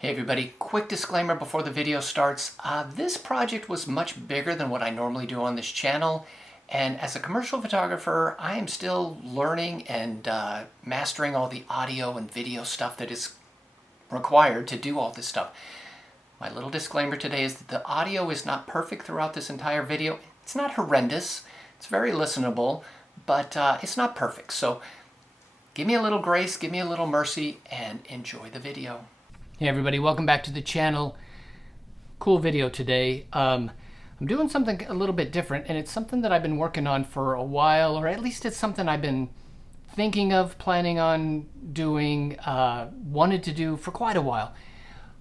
Hey everybody, quick disclaimer before the video starts. This project was much bigger than what I normally do on this channel, and as a commercial photographer I am still learning and mastering all the audio and video stuff that is required to do all this stuff. My little disclaimer today is that the audio is not perfect throughout this entire video. It's not horrendous, it's very listenable, but it's not perfect. So give me a little grace, give me a little mercy, and enjoy the video. Hey everybody, welcome back to the channel. Cool video today. I'm doing something a little bit different, and it's something that I've been working on for a while, or at least it's something I've been thinking of, planning on doing, wanted to do for quite a while.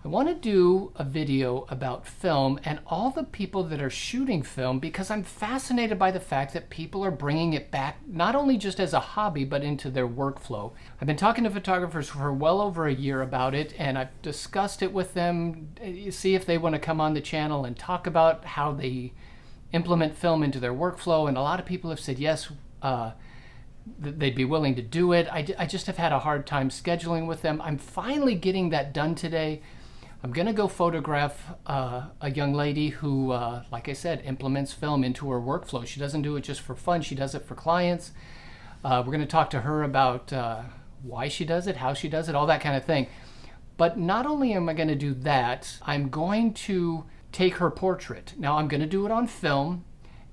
I want to do a video about film and all the people that are shooting film, because I'm fascinated by the fact that people are bringing it back not only just as a hobby but into their workflow. I've been talking to photographers for well over a year about it, and I've discussed it with them, see if they want to come on the channel and talk about how they implement film into their workflow, and a lot of people have said yes, they'd be willing to do it. I just have had a hard time scheduling with them. I'm finally getting that done today. I'm going to go photograph a young lady who, like I said, implements film into her workflow. She doesn't do it just for fun. She does it for clients. We're going to talk to her about why she does it, how she does it, all that kind of thing. But not only am I going to do that, I'm going to take her portrait. Now, I'm going to do it on film.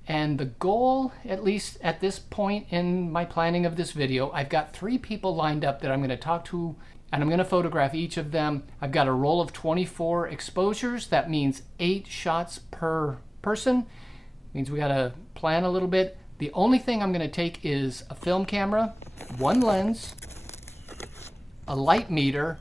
And the goal, at least at this point in my planning of this video, I've got 3 people lined up that I'm going to talk to, and I'm going to photograph each of them. I've got a roll of 24 exposures. That means 8 shots per person. Means we got to plan a little bit. The only thing I'm going to take is a film camera, 1 lens, a light meter,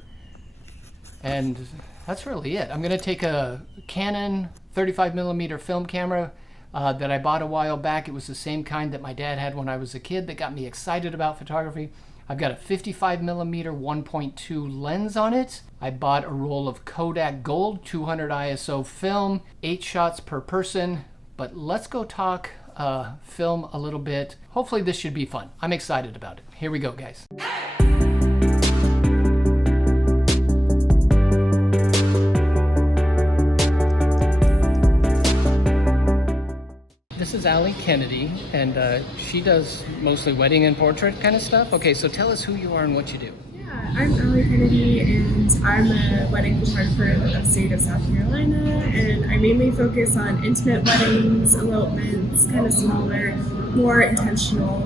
and that's really it. I'm going to take a Canon 35mm film camera that I bought a while back. It was the same kind that my dad had when I was a kid that got me excited about photography. I've got a 55mm 1.2 lens on it. I bought a roll of Kodak Gold 200 ISO film, 8 shots per person. But let's go talk film a little bit. Hopefully this should be fun. I'm excited about it. Here we go, guys. This is Alli Kennedy, and she does mostly wedding and portrait kind of stuff. Okay, so tell us who you are and what you do. Yeah, I'm Alli Kennedy, and I'm a wedding photographer in the state of South Carolina, and I mainly focus on intimate weddings, elopements, kind of smaller, more intentional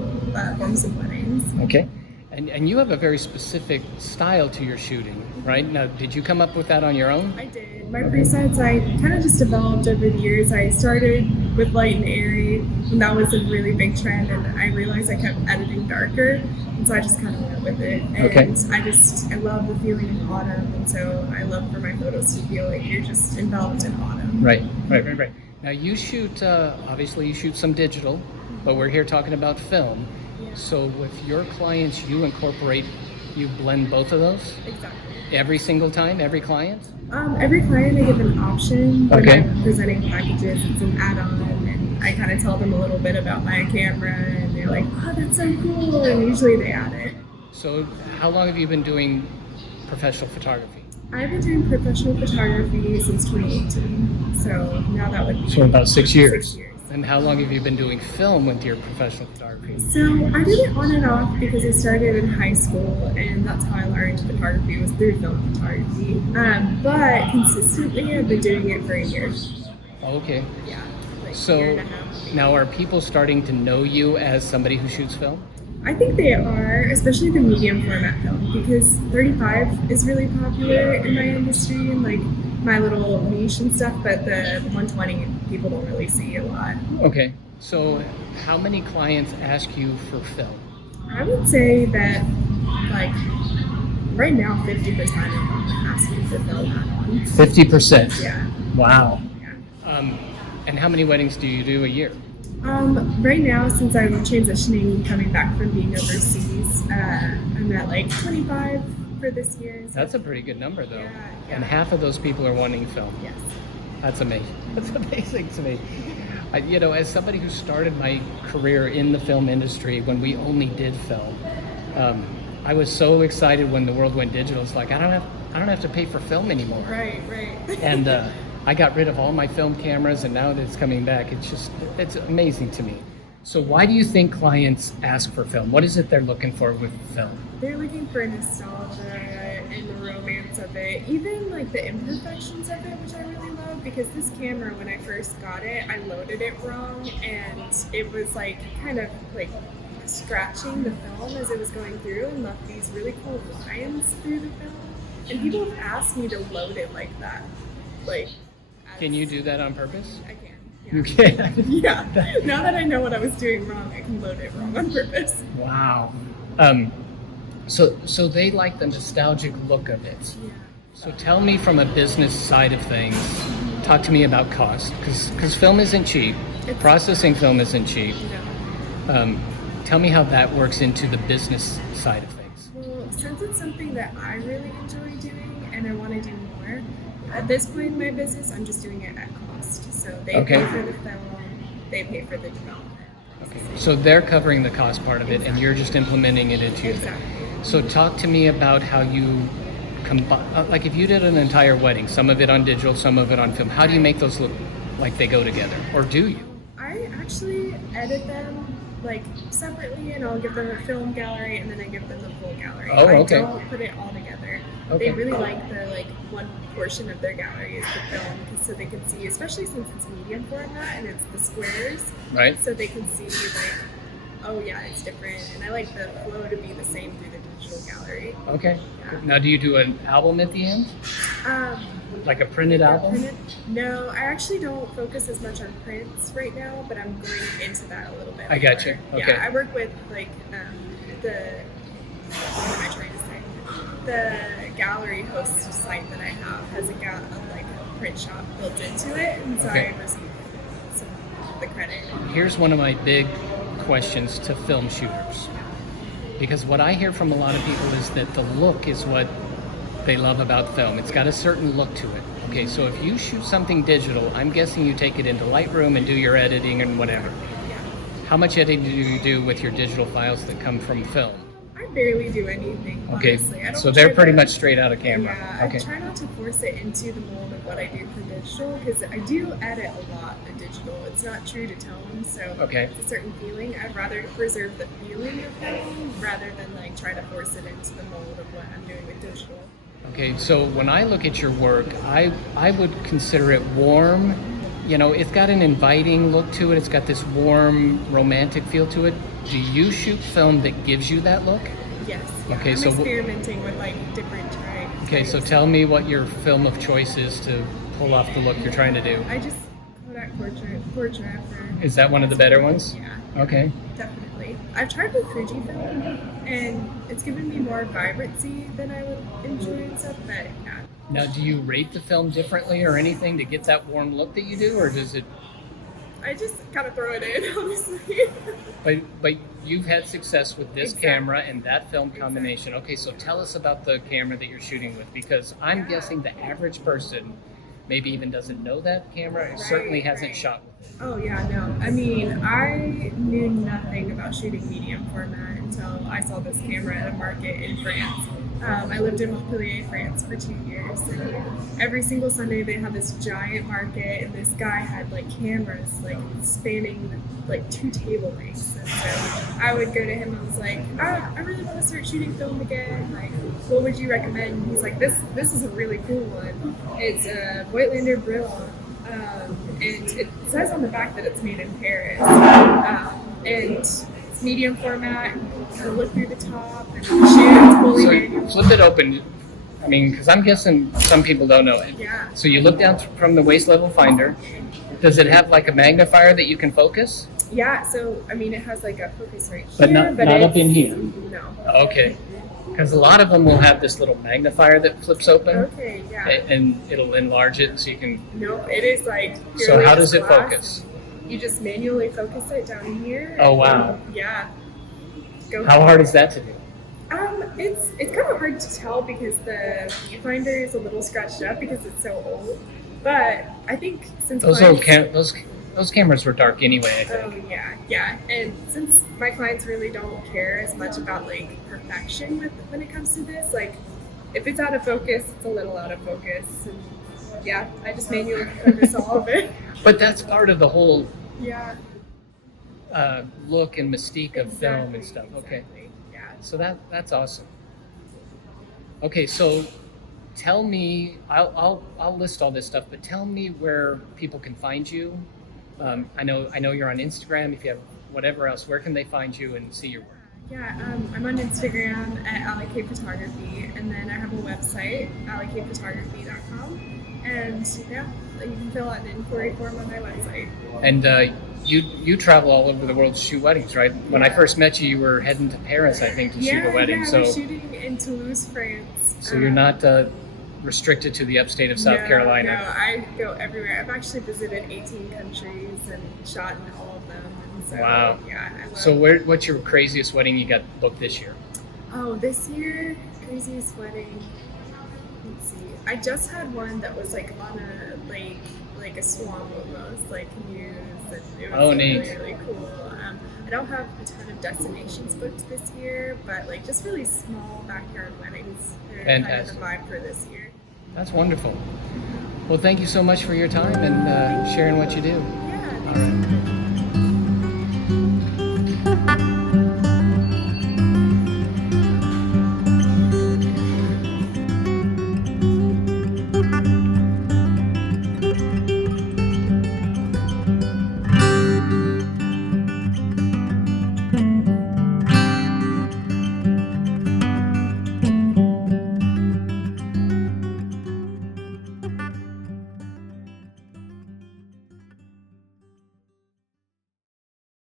forms of weddings. Okay, and you have a very specific style to your shooting, right? Now, did you come up with that on your own? I did. My presets I kind of just developed over the years. I started with light and airy, and that was a really big trend, and I realized I kept editing darker, and so I just kind of went with it. And okay. I love the feeling of autumn, and so I love for my photos to feel like you're just enveloped in autumn. Right. Now you shoot, obviously you shoot some digital, but we're here talking about film. Yeah. So with your clients, you blend both of those? Exactly. Every single time, every client? Every client I give an option when okay. I'm presenting packages. It's an add-on, and I kind of tell them a little bit about my camera, and they're like, "Oh, that's so cool!" And usually they add it. So, how long have you been doing professional photography? I've been doing professional photography since 2018. So now that would be so about 6 years. 6 years. And how long have you been doing film with your professional photography? So I did it on and off because I started in high school, and that's how I learned photography, was through film photography. But consistently I've been doing it for a year. Okay. Yeah. Like so a year and a half. Now are people starting to know you as somebody who shoots film? I think they are, especially the medium format film, because 35 is really popular in my industry and like my little niche and stuff, but the 120 people don't really see a lot. Okay, so how many clients ask you for film? I would say that like right now 50% of them ask me for film add-on. 50%? Yeah. Wow. Yeah. And how many weddings do you do a year? Right now, since I'm transitioning, coming back from being overseas, I'm at like 25 for this year. So. That's a pretty good number, though. Yeah. And half of those people are wanting film. Yes. That's amazing. That's amazing to me. As somebody who started my career in the film industry when we only did film, I was so excited when the world went digital. It's like, I don't I don't have to pay for film anymore. Right. And I got rid of all my film cameras, and now that it's coming back, it's amazing to me. So why do you think clients ask for film? What is it they're looking for with film? They're looking for nostalgia and the romance of it, even like the imperfections of it, which I really love, because this camera, when I first got it, I loaded it wrong, and it was like kind of like scratching the film as it was going through and left these really cool lines through the film. And people have asked me to load it like that. Like, Can you do that on purpose? I can. You can? Yeah. Now that I know what I was doing wrong, I can load it wrong on purpose. Wow. So they like the nostalgic look of it. Yeah. So tell me from a business side of things, talk to me about cost, because film isn't cheap. Processing film isn't cheap. No. Tell me how that works into the business side of things. Well, since it's something that I really enjoy doing and I want to do more, at this point in my business, I'm just doing it at cost. So they pay for the film, they pay for the development. Okay. So they're covering the cost part of it, and you're just implementing it into your thing. So talk to me about how you combine, like if you did an entire wedding, some of it on digital, some of it on film, how do you make those look like they go together? Or do you? I actually edit them like separately, and I'll give them a film gallery, and then I give them the full gallery. Oh, okay. I don't put it all together. Okay. They really like the one portion of their gallery is the film, so they can see, especially since it's medium format and it's the squares. Right. So they can see oh yeah, it's different, and I like the flow to be the same through the digital gallery. Okay. Yeah. Now, do you do an album at the end? Like a printed album? No, I actually don't focus as much on prints right now, but I'm going into that a little bit. I got you. Okay. Yeah, I work with what am I trying to say? The gallery host site that I have has a print shop built into it, and so I receive some of the credit. Here's one of my big questions to film shooters, because what I hear from a lot of people is that the look is what they love about film. It's got a certain look to it. Okay, so if you shoot something digital, I'm guessing you take it into Lightroom and do your editing and whatever. Yeah. How much editing do you do with your digital files that come from film? I barely do anything, Okay, honestly. I don't so they're pretty much straight out of camera. Yeah, okay. I try not to force it into the mold of what I do for digital, because I do edit a lot in digital. It's not true to tone, so it's a certain feeling. I'd rather preserve the feeling of film rather than try to force it into the mold of what I'm doing with digital. Okay, so when I look at your work, I would consider it warm. You know, it's got an inviting look to it. It's got this warm, romantic feel to it. Do you shoot film that gives you that look? Yes. Yeah. Okay, I'm so experimenting with different types. Okay, so tell me what your film of choice is to pull off the look you're trying to do. I just Kodak portrait. Is that one of the better ones? Yeah. Okay. Definitely. I've tried with Fujifilm, and it's given me more vibrancy than I would enjoy and stuff, but yeah. Now, do you rate the film differently or anything to get that warm look that you do, or does it? I just kind of throw it in, honestly. But you've had success with this camera and that film combination. Okay, so tell us about the camera that you're shooting with, because I'm guessing the average person maybe even doesn't know that camera, certainly hasn't shot with it. Oh yeah, no. I mean, I knew nothing about shooting medium format until I saw this camera at a market in France. I lived in Montpellier, France for 2 years, and every single Sunday they had this giant market, and this guy had cameras spanning 2 table lengths. And so I would go to him and was like, I really want to start shooting film again. What would you recommend? And he's like, this is a really cool one. It's a Voigtlander Brillant, and it says on the back that it's made in Paris, and it's medium format. You look through the top and shoot. It's fully manual. Flip it open. I mean, because I'm guessing some people don't know it. Yeah. So you look down from the waist level finder. Does it have a magnifier that you can focus? Yeah. So I mean, it has a focus right here, but not up in here. No. Okay. Because a lot of them will have this little magnifier that flips open. Okay. Yeah. And it'll enlarge it so you can. Nope. It is So how does it glass. focus? You just manually focus it down here. Oh wow. Yeah. How hard is that to do? It's kind of hard to tell because the viewfinder is a little scratched up because it's so old. But I think since those cameras were dark anyway, I think. Oh yeah. And since my clients really don't care as much about perfection when it comes to this, if it's out of focus, it's a little out of focus. And yeah, I just manually focus all of it. But that's part of the whole Yeah. look and mystique of film and stuff. Okay, Exactly. Yeah. so that's awesome. Okay, so tell me, I'll list all this stuff, but tell me where people can find you. I know you're on Instagram. If you have whatever else, where can they find you and see your work? Yeah, I'm on Instagram at Alli Photography, and then I have a website, allikphotography.com, and yeah, you can fill out an inquiry form on my website. And you travel all over the world to shoot weddings, right? When I first met you, you were heading to Paris, I think, to shoot a wedding. Yeah, So we're shooting in Toulouse, France. so you're not restricted to the upstate of South Carolina. No, I go everywhere. I've actually visited 18 countries and shot in all of them. And so, Wow. Yeah, I love. So what's your craziest wedding you got booked this year? Oh, this year, craziest wedding. Let's see. I just had one that was like on a lake, like a swamp almost, like canoes, and it was Neat. really, really cool. I don't have a ton of destinations booked this year, but like just really small backyard weddings are kind of Fantastic. the vibe for this year. That's wonderful. Well, thank you so much for your time and sharing what you do.